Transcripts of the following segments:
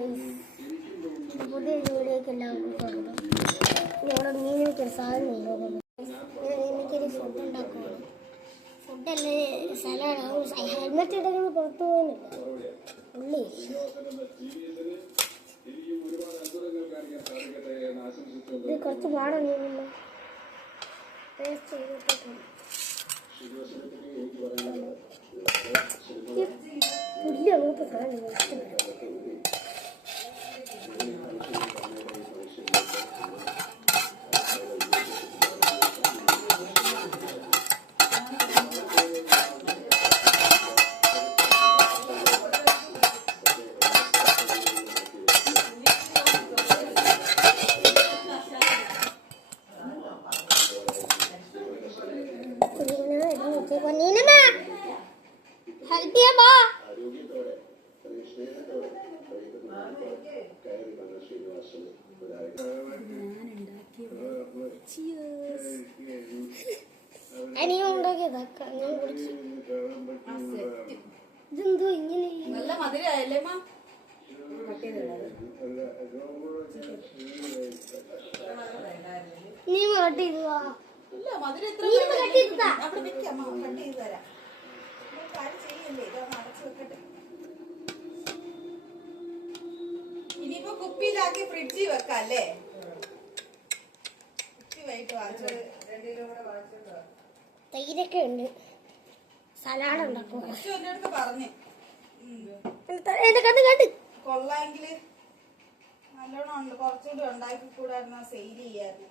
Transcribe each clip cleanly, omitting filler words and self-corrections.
പുതിയ വീഡിയോക്ക് എല്ലാവർക്കും സ്വാഗതം. ഇവിടെ മീൻ വെച്ചൊരു സാധനം എനിക്കൊരു ഫുഡ് ഉണ്ടാക്കുകയാണ്. ഫുഡല്ലേ സലാഡ്. ഹെൽമെറ്റ് ഇടങ്ങൾ പുറത്തു പോകുന്നില്ല. ഉള്ളി ഇത് കുറച്ച് പാടാണ്. ടേസ്റ്റ് ചെയ്തിട്ടൊക്കെ പുല്ല് അങ്ങനത്തെ സാധനം ഹെൽപ്പ് ചെയ്യാമോ? അനിയ ഉണ്ടാക്കിയതാ. ഞാൻ കുടിച്ചു. ഇതെന്തോ ഇങ്ങനെ നല്ല മധുരല്ലേ? നീ കട്ട് ചെയ്തതാ? ഇനിയിപ്പോ കുപ്പിയിലാക്കി ഫ്രിഡ്ജിൽ വെക്കല്ലേ? തൈരൊക്കെ ഉണ്ട്. സലാഡ് ഉണ്ടാക്കും. പറഞ്ഞു കൊള്ളാമെങ്കില് നല്ലോണം ഉണ്ട്. കുറച്ചുകൂടി ഉണ്ടാക്കി കൂടായിരുന്നു, സെയിൽ ചെയ്യാറുണ്ട്.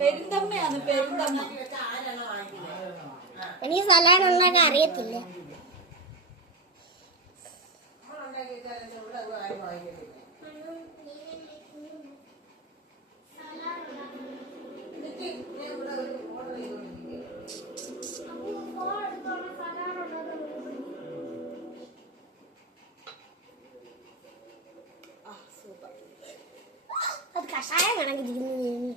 പെരുന്തമ്മയാണ് പെരുന്തമ്മ. എനിക്ക് സലാഡ് ഉണ്ടാക്കാൻ അറിയത്തില്ല. അത് കഷായം കണക്കിരിക്കുന്നു.